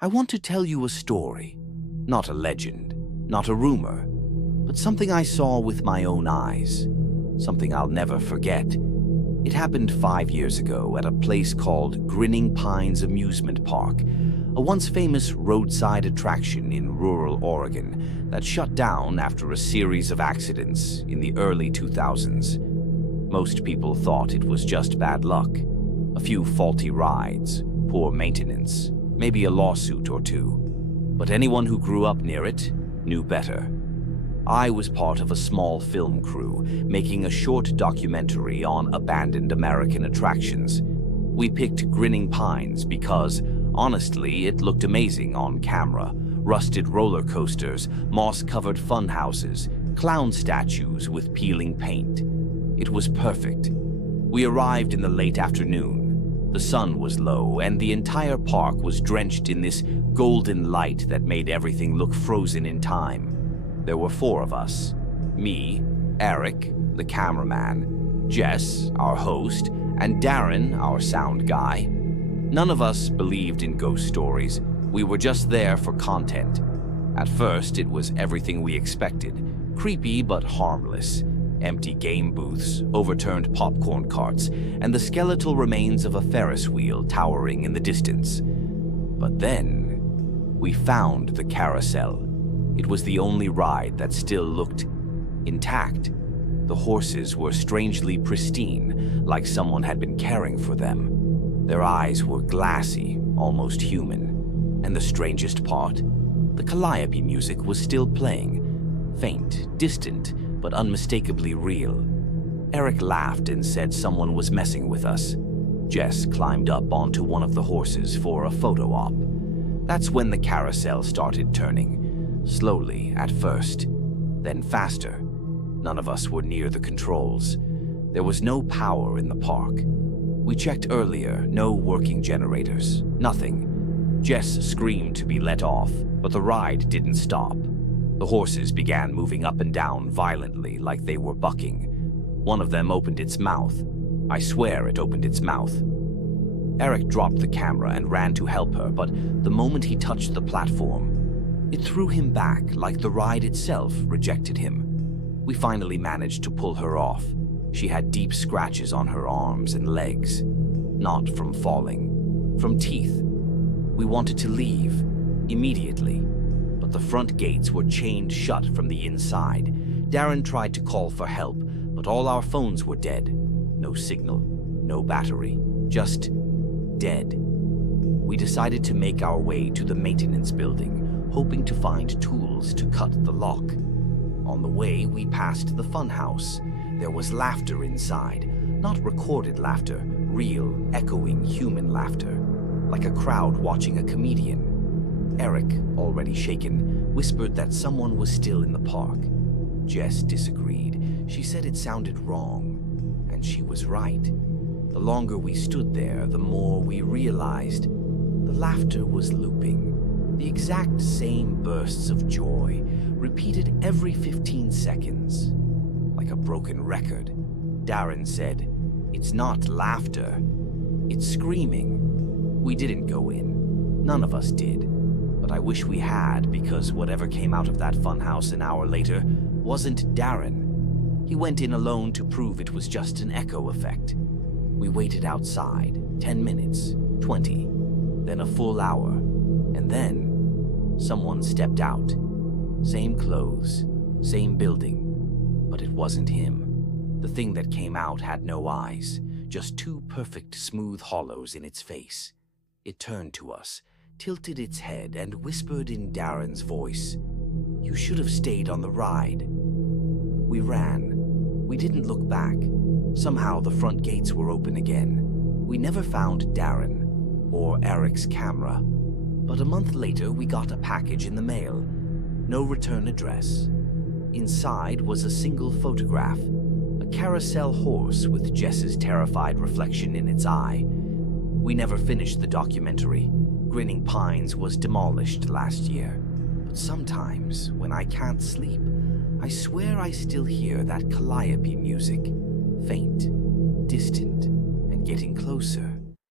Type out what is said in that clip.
I want to tell you a story, not a legend, not a rumor, but something I saw with my own eyes, something I'll never forget. It happened 5 years ago at a place called Grinning Pines Amusement Park, a once famous roadside attraction in rural Oregon that shut down after a series of accidents in the early 2000s. Most people thought it was just bad luck, a few faulty rides, poor maintenance, maybe a lawsuit or two. But anyone who grew up near it knew better. I was part of a small film crew making a short documentary on abandoned American attractions. We picked Grinning Pines because, honestly, it looked amazing on camera. Rusted roller coasters, moss-covered fun houses, clown statues with peeling paint. It was perfect. We arrived in the late afternoon. The sun was low, and the entire park was drenched in this golden light that made everything look frozen in time. There were 4 of us. Me, Eric, the cameraman, Jess, our host, and Darren, our sound guy. None of us believed in ghost stories. We were just there for content. At first, it was everything we expected. Creepy but harmless. Empty game booths, overturned popcorn carts, and the skeletal remains of a Ferris wheel towering in the distance. But then, we found the carousel. It was the only ride that still looked intact. The horses were strangely pristine, like someone had been caring for them. Their eyes were glassy, almost human. And the strangest part? The calliope music was still playing. Faint, distant, but unmistakably real. Eric laughed and said someone was messing with us. Jess climbed up onto one of the horses for a photo op. That's when the carousel started turning. Slowly at first, then faster. None of us were near the controls. There was no power in the park. We checked earlier, no working generators, nothing. Jess screamed to be let off, but the ride didn't stop. The horses began moving up and down violently like they were bucking. One of them opened its mouth. I swear it opened its mouth. Eric dropped the camera and ran to help her, but the moment he touched the platform, it threw him back like the ride itself rejected him. We finally managed to pull her off. She had deep scratches on her arms and legs. Not from falling, from teeth. We wanted to leave, immediately. But the front gates were chained shut from the inside. Darren tried to call for help, but all our phones were dead. No signal, no battery, just dead. We decided to make our way to the maintenance building, hoping to find tools to cut the lock. On the way, we passed the funhouse. There was laughter inside, not recorded laughter, real, echoing human laughter, like a crowd watching a comedian. Eric, already shaken, whispered that someone was still in the park. Jess disagreed. She said it sounded wrong, and she was right. The longer we stood there, the more we realized the laughter was looping. The exact same bursts of joy, repeated every 15 seconds. Like a broken record. Darren said, "It's not laughter, it's screaming." We didn't go in. None of us did. But I wish we had, because whatever came out of that funhouse an hour later wasn't Darren. He went in alone to prove it was just an echo effect. We waited outside, 10 minutes, 20, then a full hour, and then someone stepped out. Same clothes, same building, but it wasn't him. The thing that came out had no eyes, just 2 perfect smooth hollows in its face. It turned to us, tilted its head, and whispered in Darren's voice, "You should have stayed on the ride." We ran. We didn't look back. Somehow the front gates were open again. We never found Darren or Eric's camera. But a month later, we got a package in the mail. No return address. Inside was a single photograph, a carousel horse with Jess's terrified reflection in its eye. We never finished the documentary. Grinning Pines was demolished last year. But sometimes, when I can't sleep, I swear I still hear that calliope music. Faint, distant, and getting closer.